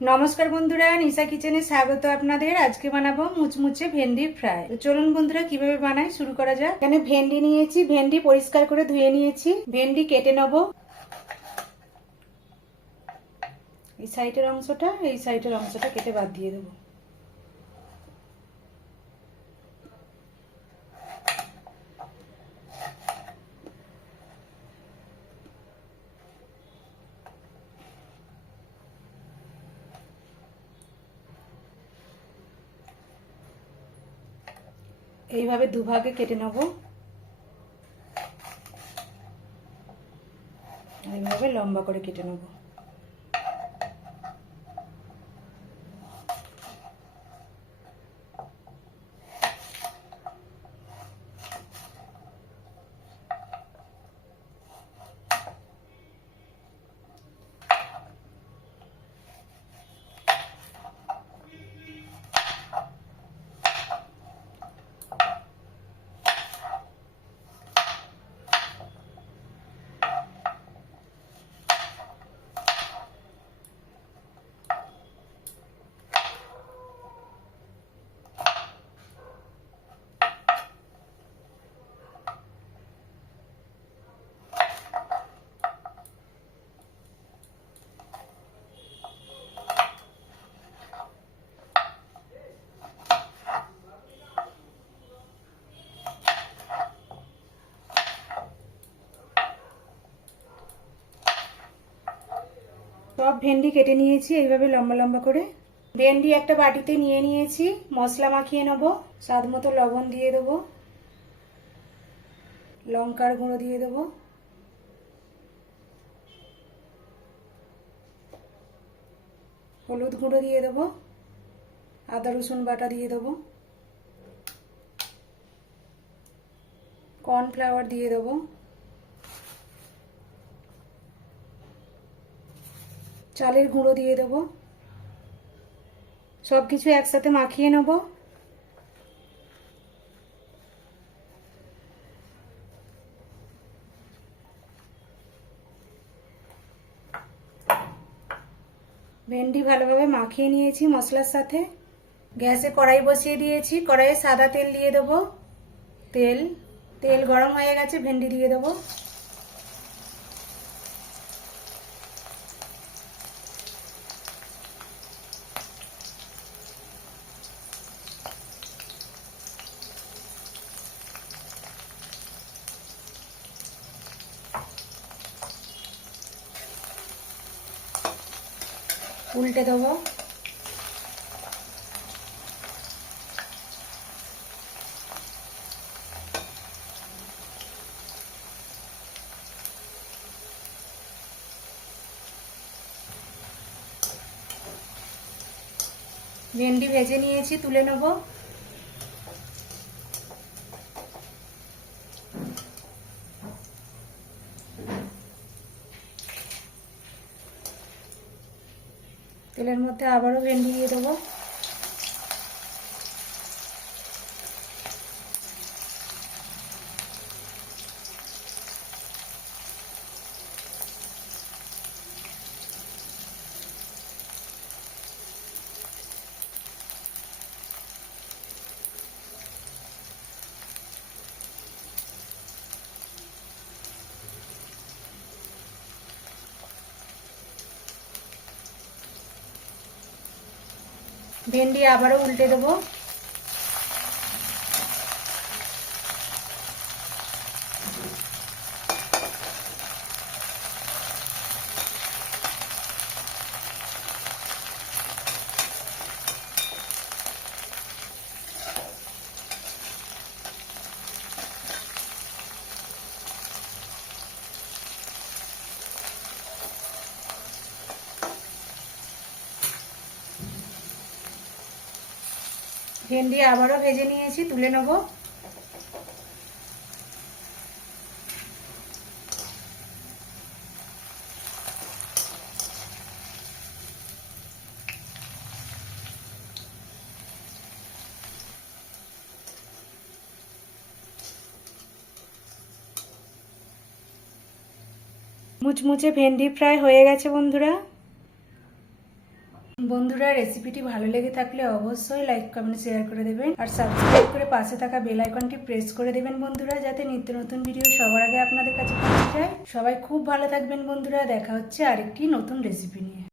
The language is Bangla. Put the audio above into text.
নমস্কার বন্ধুরা, নিশা কিচেনে স্বাগত আপনাদের। আজকে বানাবো মুচমুচে ভেন্ডি ফ্রাই। তো চলুন বন্ধুরা কিভাবে বানাই শুরু করা যাক। এখানে ভেন্ডি নিয়েছি, ভেন্ডি পরিষ্কার করে ধুয়ে নিয়েছি। ভেন্ডি কেটে নেব। এই সাইডের অংশটা কেটে বাদ দিয়ে দেবো। এইভাবে দুভাগে কেটে নেব। এইভাবে লম্বা করে কেটে নেব। সব ভেন্ডি কেটে নিয়েছি এইভাবে লম্বা লম্বা করে। ভেন্ডি একটা বাটিতে নিয়ে নিয়েছি। মশলা মাখিয়ে নেব। স্বাদ মতো লবণ দিয়ে দেবো, লঙ্কার গুঁড়ো দিয়ে দেবো, হলুদ গুঁড়ো দিয়ে দেবো, আদা রসুন বাটা দিয়ে দেবো, কর্নফ্লাওয়ার দিয়ে দেবো, চালের গুঁড়ো দিয়ে দেবো। সব কিছু একসাথে মাখিয়ে নেব। ভেন্ডি ভালোভাবে মাখিয়ে নিয়েছি মশলার সাথে। গ্যাসে কড়াই বসিয়ে দিয়েছি। কড়াইয়ে সাদা তেল দিয়ে দেবো। তেল গরম হয়ে গেছে, ভেন্ডি দিয়ে দেবো। উল্টে দেবো। ভেন্ডি ভেজে নিয়েছি, তুলে নেব। তেলের মধ্যে আবারও ভেন্ডি দিয়ে দেবো। ভেন্ডি আবারও উল্টে দেবো। ভেন্ডি আবারও ভেজে নিয়েছি, তুলে নেব। মুচমুচে ভেন্ডি ফ্রাই হয়ে গেছে বন্ধুরা। বন্ধুরা, রেসিপিটি ভালো লেগে থাকলে অবশ্যই লাইক কমেন্ট শেয়ার করে দেবেন আর সাবস্ক্রাইব করে পাশে থাকা বেল আইকনটি প্রেস করে দেবেন বন্ধুরা, যাতে নিত্য নতুন ভিডিও সবার আগে আপনাদের কাছে পৌঁছে যায়। সবাই খুব ভালো থাকবেন বন্ধুরা, দেখা হচ্ছে আরেকটি নতুন রেসিপি নিয়ে।